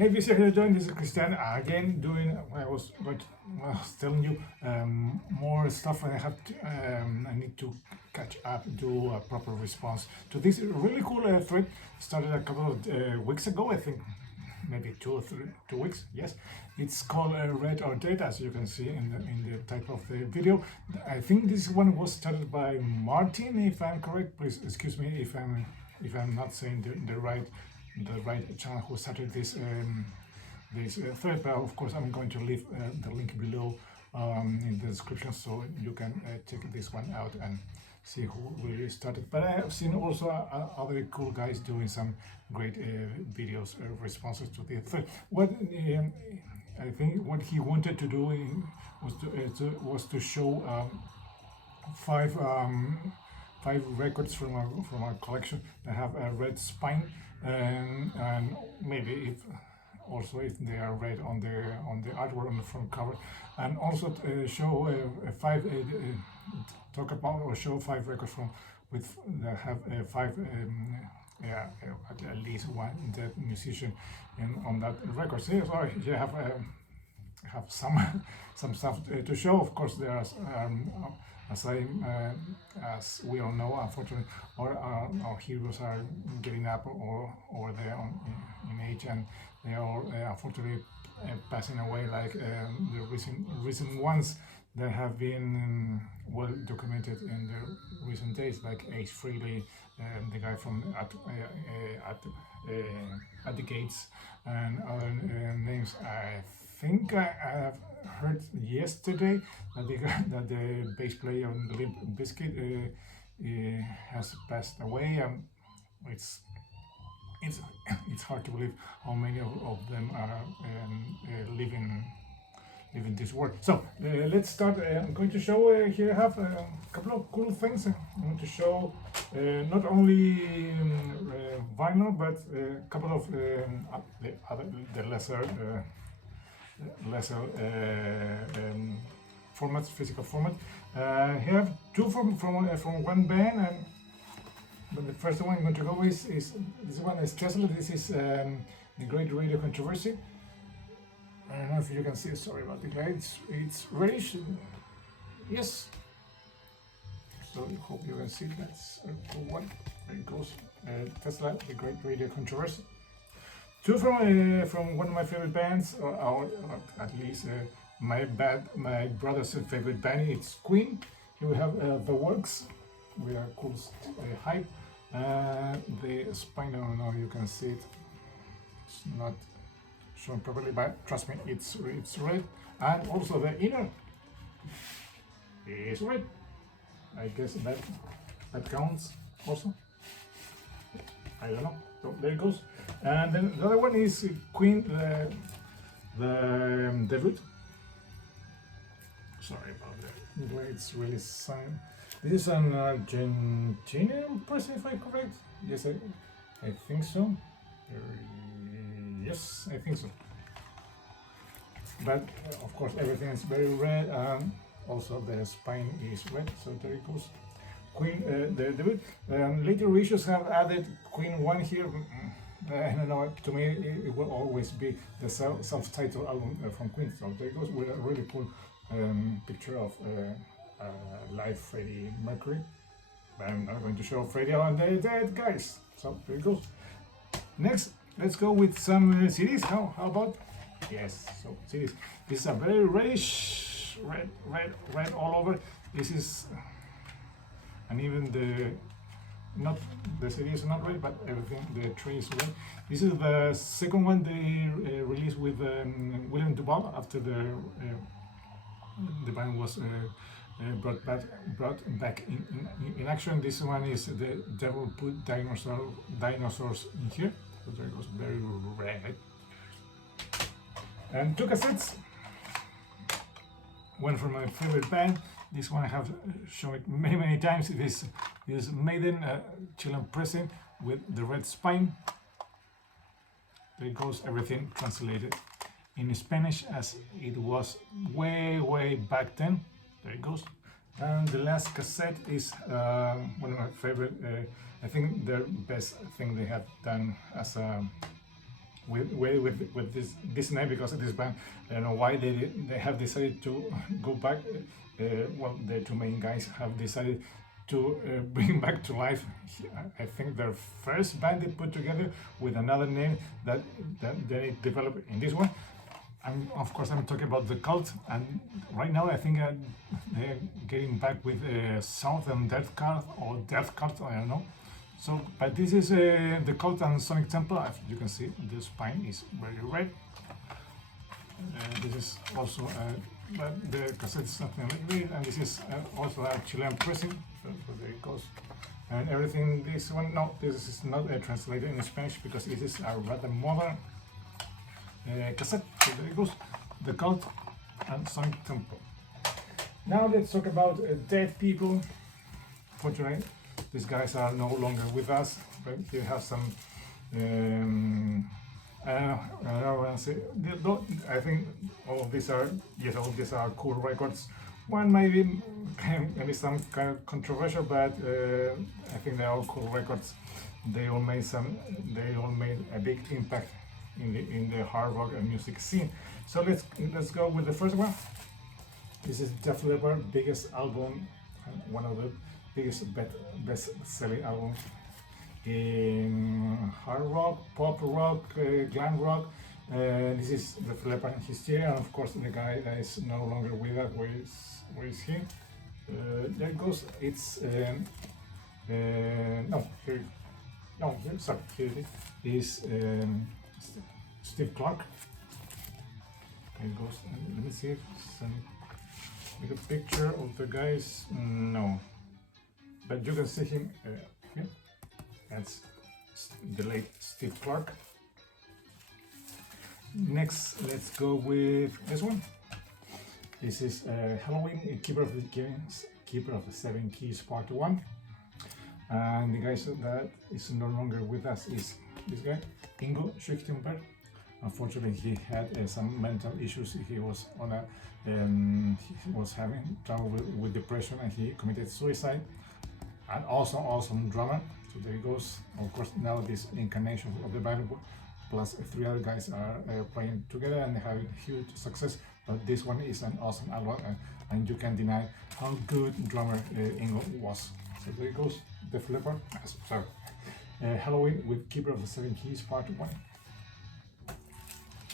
Hey, Visa, how you doing? This is Christian again doing. I was telling you more stuff, and I need to catch up, do a proper response to this really cool thread. Started a couple of weeks ago, I think, maybe 2 weeks. Yes, it's called Red or Dead, as you can see in the title of the video. I think this one was started by Martin, if I'm correct. Please excuse me if I'm not saying the right channel who started this thread, but of course I'm going to leave the link below in the description, so you can check this one out and see who really started. But I have seen also other cool guys doing some great videos, responses to the thread. I think what he wanted to do was to show five records from our collection that have a red spine, and maybe if they are red on the artwork on the front cover, and also show five talk about or show five records that have five at least one dead musician on that record. So sorry, you have some stuff to show. Of course, there are as we all know, unfortunately, our heroes are getting up or they're in age, and they are all unfortunately passing away, like the recent ones that have been well documented in the recent days, like Ace Frehley, the guy from At the Gates, and other names. I think I have heard yesterday that the bass player on the Limp Bizkit has passed away. It's it's hard to believe how many of them are living this world. So let's start. I'm going to show here. I have a couple of cool things. I'm going to show not only vinyl, but a couple of the lesser formats, physical format. Here I have two from one band, but the first one I'm going to go with is this one is Tesla. This is The Great Radio Controversy. I don't know if you can see. Sorry about the glare. It's reddish. Yes. So I hope you can see. That's a cool one. There it goes. Tesla, The Great Radio Controversy. Two from one of my favorite bands, or at least my brother's favorite band. It's Queen. Here we have The Works with a cool hype. The spine. I don't know. You can see it. It's not shown properly, but trust me, it's red, and also the inner is red. I guess that counts also. I don't know. So there it goes. And then the other one is Queen, the debut. Sorry about that. It's really sign. This is an Argentinian person, if I'm correct. Yes, I think so. Yes, I think so. But of course, everything is very red, and also the spine is red. So there it goes. Queen, the debut. Later reissues have added Queen 1 here. I don't know. To me, it will always be the self-titled album from Queen. So there it goes with a really cool picture of live Freddie Mercury. I'm not going to show Freddie and the dead guys. So there it goes. Next, let's go with some CDs. How about? Yes, so CDs. This is a very reddish, red all over. This is, and even the CD is not red, but everything, the tray is red. This is the second one they released with William DuVall after the band was brought back in action. This one is The Devil Put Dinosaurs in Here. So there it goes, very red. And two cassettes. One from my favorite band. This one I have shown it many times. This is Maiden, Children Present with the red spine. There it goes, everything translated in Spanish as it was way back then. There it goes. And the last cassette is one of my favorite. I think the best thing they have done as a with this name, because of this band. I don't know why they have decided to go back. Well, the two main guys have decided to bring back to life, I think, their first band they put together with another name that they developed in this one. And of course, I'm talking about The Cult, and right now I think they're getting back with Southern Death Cult or Death Cult, I don't know. So, but this is The Cult and Sonic Temple. As you can see, the spine is very red. This is also, but the cassette is something like this, and this is also a Chilean pressing. So there it goes. And everything, this one, no, this is not translated in Spanish because this is a rather modern cassette. So there it goes. The Cult and Sonic Temple. Now let's talk about dead people. Fortunately, these guys are no longer with us, but here have some. I think all of these are, yes, all of these are cool records. One maybe some kind of controversial, but I think they're all cool records. They all made a big impact in the hard rock and music scene. So let's go with the first one. This is Def Leppard biggest album, one of the biggest best-selling albums in hard rock, pop rock, glam rock. This is Def Leppard in Hysteria, and of course the guy that is no longer with us. Where is he? There goes. It's here it is. Steve Clark. There it goes. Let me see if make a picture of the guys. No, but you can see him here. That's the late Steve Clark. Next, let's go with this one. This is Halloween, Keeper of the Seven Keys Part 1. And the guy that is no longer with us is this guy, Ingo Schichtenberg. Unfortunately, he had some mental issues. He was on a he was having trouble with depression, and he committed suicide. And also awesome drummer. So there he goes. Of course, now this incarnation of the band plus 3 other guys are playing together and having huge success. But this one is an awesome album, and you can't deny how good drummer Ingo was. So there he goes. Def Leppard. Sorry. Halloween with Keeper of the Seven Keys Part 1.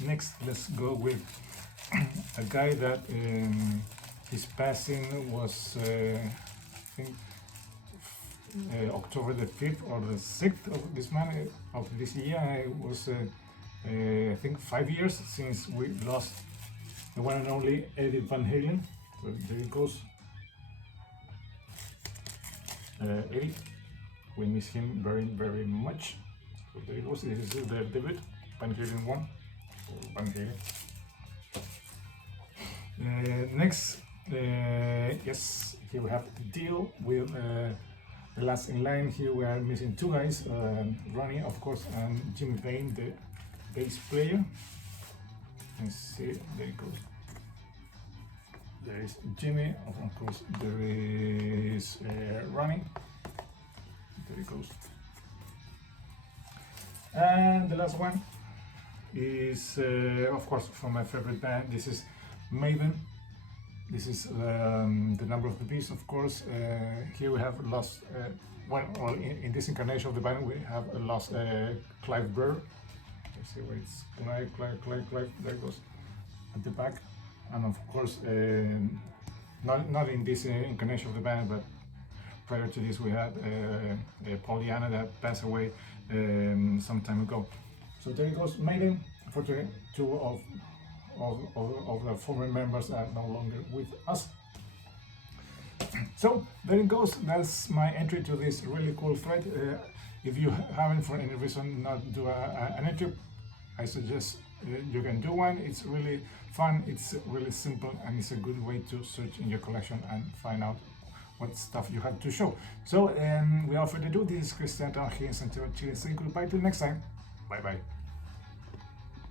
Next, let's go with a guy that his passing was, I think, October the 5th or the 6th of this year. It was, I think, 5 years since we lost the one and only Eddie Van Halen. So there it goes. Eddie, we miss him very, very much. So there it goes. This is the debut, Van Halen 1. Van Halen. Next, yes, here we have to deal with the last in line. Here we are missing 2 guys, Ronnie, of course, and Jimmy Payne, the bass player. Let's see, there it goes. There is Jimmy, of course, there is Ronnie. There it goes. And the last one is, of course, from my favorite band. This is Maiden. This is the Number of the Beast, of course. Here we have lost, in this incarnation of the band, we have lost Clive Burr. Let's see where it's Clive. There it goes at the back. And of course, not in this incarnation of the band, but prior to this, we had Pollyanna that passed away some time ago. So there it goes, Maiden. Unfortunately, 2 of the former members are no longer with us. So there it goes. That's my entry to this really cool thread. If you haven't, for any reason, not do an entry, I suggest you can do one. It's really fun, it's really simple, and it's a good way to search in your collection and find out what stuff you have to show. So without further ado, this is Cristian here in Santiago, Chile. Say goodbye till next time. Bye bye.